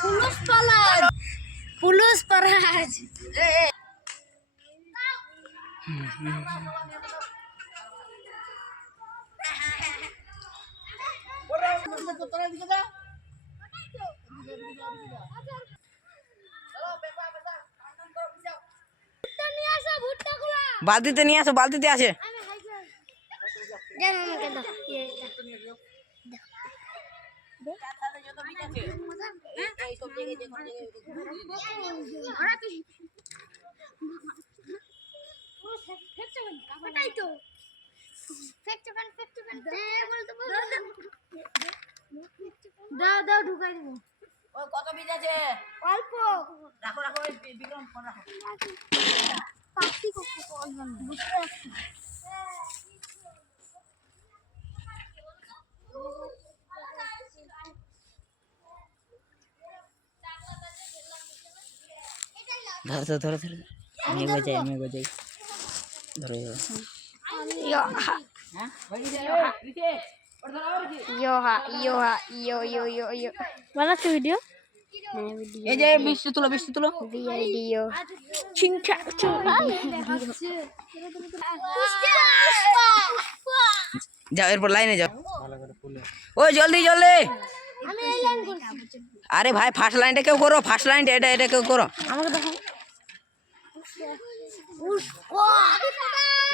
পুলুস পালাজ পুলুস পালাজ বালতিতে নিয়ে আসো বালতিতে আসে। দাও ইয়ে, ওটাই তো হ্যাঁ দাও দাও ঢুকাই দিব কত বীজ আছে অল্প রাখো রাখো বিক্রম ফোন রাখো পাখি কত বুঝতে পারছি ধরো ধরো ধরো ধরো। আমি যাই আমি যাই। ধরো. বানাচ্ছো ভিডিও এই যে বৃষ্টি তুলো বৃষ্টি তুলো। ভিডিও চিংচা যাও এরপর লাইনে যাও। ওই জলদি জলদি। আমি এই লাইন করছি। আরে ভাই ফার্স্ট লাইনটা কেউ করো ফার্স্ট লাইনটা এটা এটা কেউ করো। আমাকে দেখো 不这个好